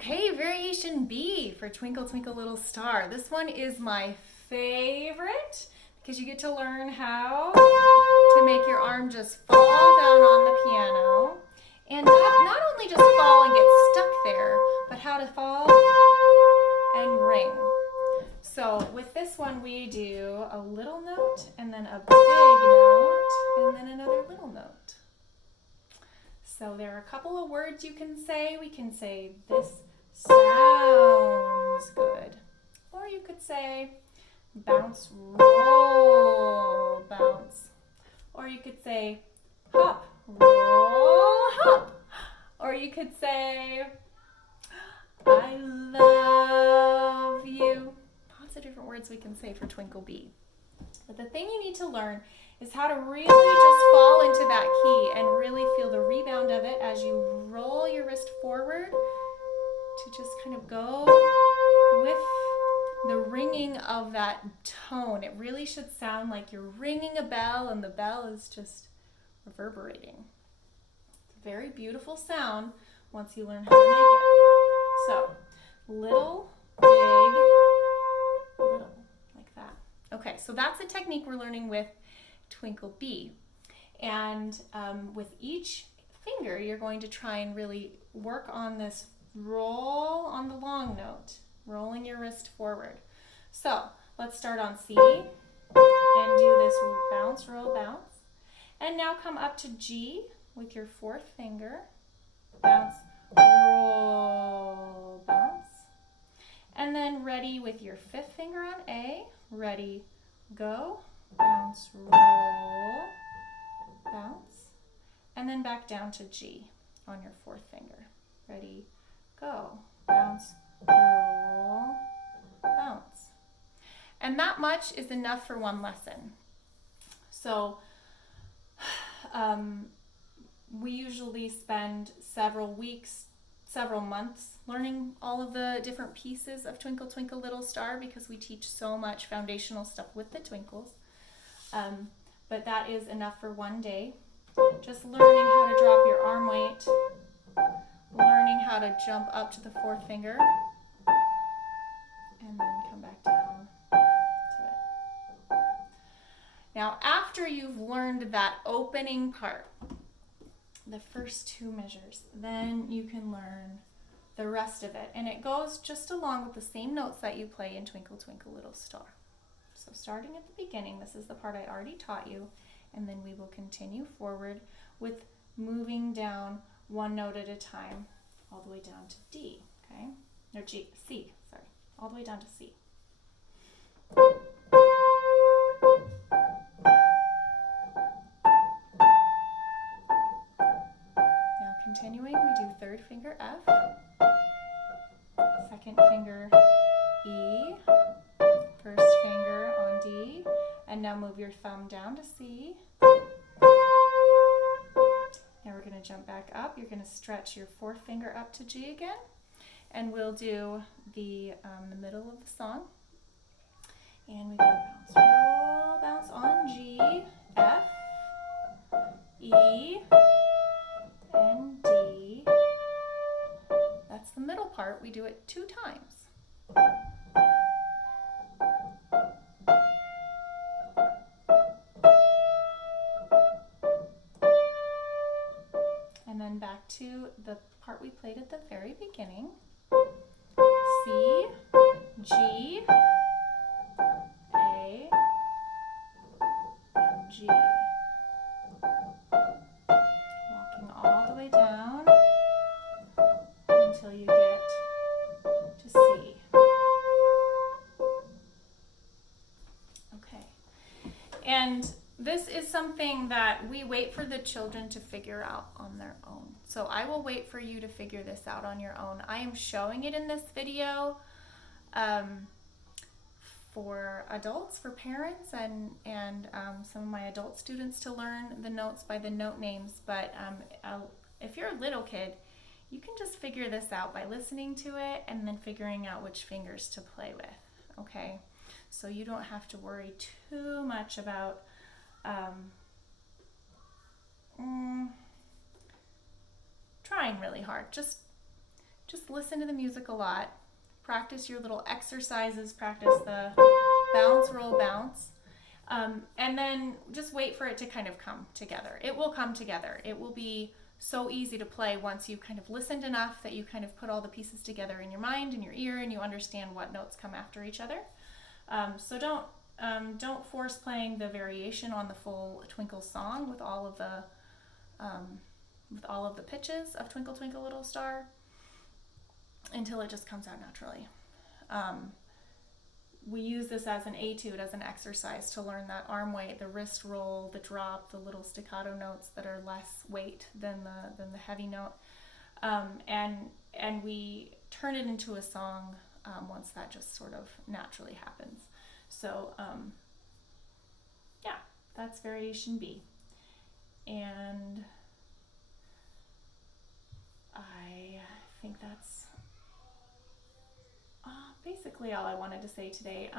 Okay, variation B for Twinkle Twinkle Little Star. This one is my favorite because you get to learn how to make your arm just fall down on the piano and not only just fall and get stuck there, but how to fall and ring. So with this one we do a little note and then a big note and then another little note. So there are a couple of words you can say. We can say, this sounds good. Or you could say, bounce, roll, bounce. Or you could say, hop, roll, hop. Or you could say, I love you. Lots of different words we can say for Twinkle B. But the thing you need to learn is how to really just fall into that key and really feel the rebound of it as you roll your wrist forward to just kind of go with the ringing of that tone. It really should sound like you're ringing a bell and the bell is just reverberating. It's a very beautiful sound once you learn how to make it. So, little, big, little, like that. Okay, so that's a technique we're learning with Twinkle B. And with each finger, you're going to try and really work on this roll on the long note, rolling your wrist forward. So let's start on C and do this bounce, roll, bounce. And now come up to G with your fourth finger. Bounce, roll, bounce. And then ready with your fifth finger on A. Ready, go. Bounce, roll, bounce, and then back down to G on your fourth finger. Ready, go. Bounce, roll, bounce. And that much is enough for one lesson. So we usually spend several weeks, several months learning all of the different pieces of Twinkle Twinkle Little Star because we teach so much foundational stuff with the twinkles. But that is enough for one day. Just learning how to drop your arm weight, learning how to jump up to the fourth finger, and then come back down to it. Now, after you've learned that opening part, the first two measures, then you can learn the rest of it. And it goes just along with the same notes that you play in Twinkle Twinkle Little Star. So starting at the beginning, this is the part I already taught you, and then we will continue forward with moving down one note at a time, all the way down to D, okay? Or C, sorry, all the way down to C. Now continuing, we do third finger F, second finger E, first finger on D, and now move your thumb down to C. Now we're going to jump back up. You're going to stretch your fourth finger up to G again, and we'll do the middle of the song. And we go bounce, roll, bounce on G, F, E, and D. That's the middle part. We do it 2 times. And then back to the part we played at the very beginning. C, G, A, and G. Walking all the way down until you get to C. Okay. And this is something that we wait for the children to figure out on their own. So I will wait for you to figure this out on your own. I am showing it in this video for adults, for parents, and some of my adult students to learn the notes by the note names. But if you're a little kid, you can just figure this out by listening to it and then figuring out which fingers to play with, okay? So you don't have to worry too much about trying really hard. Just just listen to the music a lot. Practice your little exercises. Practice the bounce, roll, bounce. And then just wait for it to kind of come together. It will come together. It will be so easy to play once you kind of listened enough that you kind of put all the pieces together in your mind and your ear, and you understand what notes come after each other. So don't force playing the variation on the full Twinkle song with all of the pitches of Twinkle Twinkle Little Star until it just comes out naturally. We use this as an etude, as an exercise to learn that arm weight, the wrist roll, the drop, the little staccato notes that are less weight than the heavy note, and we turn it into a song once that just sort of naturally happens. So yeah, that's variation B, and I think that's basically all I wanted to say today.